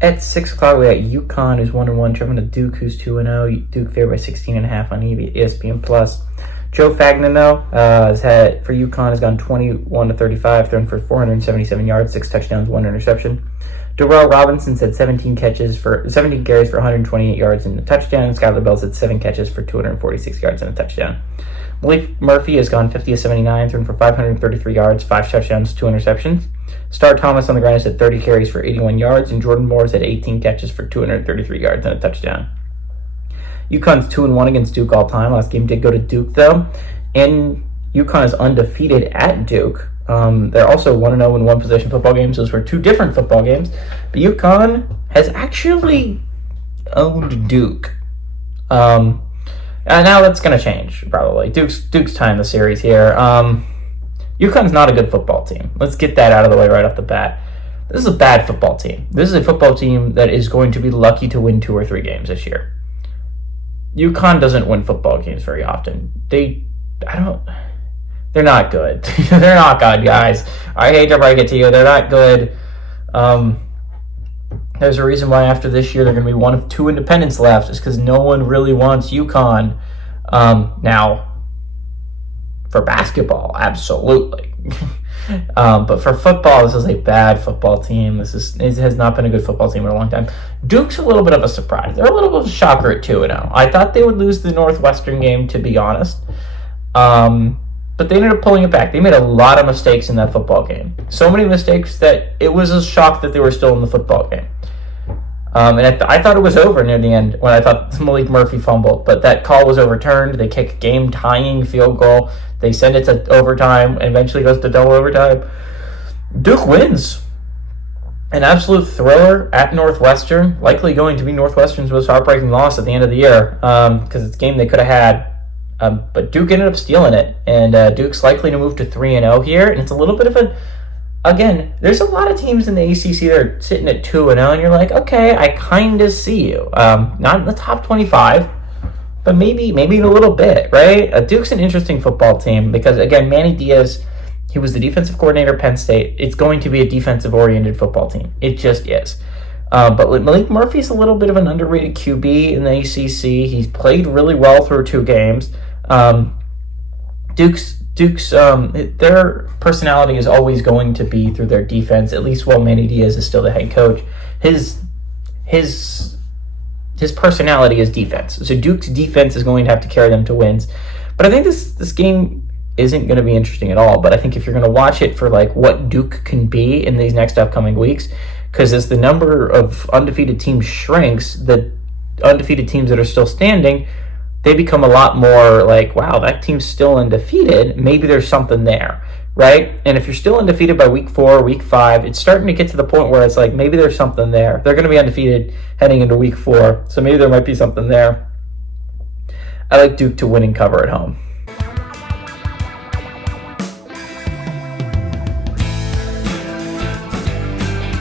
At 6 o'clock, we got UConn, who's 1-1, traveling to Duke, who's 2-0. Duke favored by 16.5 on ESPN Plus. Joe Fagnano for UConn has gone 21-35, thrown for 477 yards, 6 touchdowns, 1 interception. Darrell Robinson's had 17 carries for 128 yards and a touchdown. Skylar Bell's had 7 catches for 246 yards and a touchdown. Malik Murphy has gone 50-79, thrown for 533 yards, 5 touchdowns, 2 interceptions. Star Thomas on the ground has had 30 carries for 81 yards, and Jordan Moore's had 18 catches for 233 yards and a touchdown. UConn's 2-1 against Duke all time. Last game did go to Duke, though. And UConn is undefeated at Duke. They're also 1-0 in one-possession football games. Those were 2 different football games. But UConn has actually owned Duke. And now that's going to change, probably. Duke's tying the series here. UConn's not a good football team. Let's get that out of the way right off the bat. This is a bad football team. This is a football team that is going to be lucky to win 2 or 3 games this year. UConn doesn't win football games very often. They're not good. They're not good, guys. I hate to break it to you. They're not good. There's a reason why after this year they're going to be one of 2 independents left. It's because no one really wants UConn. Now, for basketball, absolutely. But for football, this is a bad football team. It has not been a good football team in a long time. Duke's a little bit of a surprise. They're a little bit of a shocker at 2-0. I thought they would lose the Northwestern game, to be honest. But they ended up pulling it back. They made a lot of mistakes in that football game. So many mistakes that it was a shock that they were still in the football game. And I thought it was over near the end when I thought Malik Murphy fumbled. But that call was overturned. They kick a game-tying field goal. They send it to overtime and eventually goes to double overtime. Duke wins. An absolute thriller at Northwestern. Likely going to be Northwestern's most heartbreaking loss at the end of the year because it's a game they could have had. But Duke ended up stealing it. And Duke's likely to move to 3-0 here. And it's a little bit of a... Again, there's a lot of teams in the ACC that are sitting at 2-0, and you're like, okay, I kind of see you. Not in the top 25, but maybe in a little bit, right? Duke's an interesting football team because, again, Manny Diaz, he was the defensive coordinator at Penn State. It's going to be a defensive-oriented football team. It just is. But Malik Murphy's a little bit of an underrated QB in the ACC. He's played really well through 2 games. Duke's their personality is always going to be through their defense, at least while Manny Diaz is still the head coach. His personality is defense. So Duke's defense is going to have to carry them to wins. But I think this game isn't going to be interesting at all. But I think if you're going to watch it for like what Duke can be in these next upcoming weeks, because as the number of undefeated teams shrinks, the undefeated teams that are still standing, they become a lot more like, wow, that team's still undefeated. Maybe there's something there, right? And if you're still undefeated by week 4, week 5, it's starting to get to the point where it's like, maybe there's something there. They're going to be undefeated heading into week 4, so maybe there might be something there. I like Duke to win and cover at home.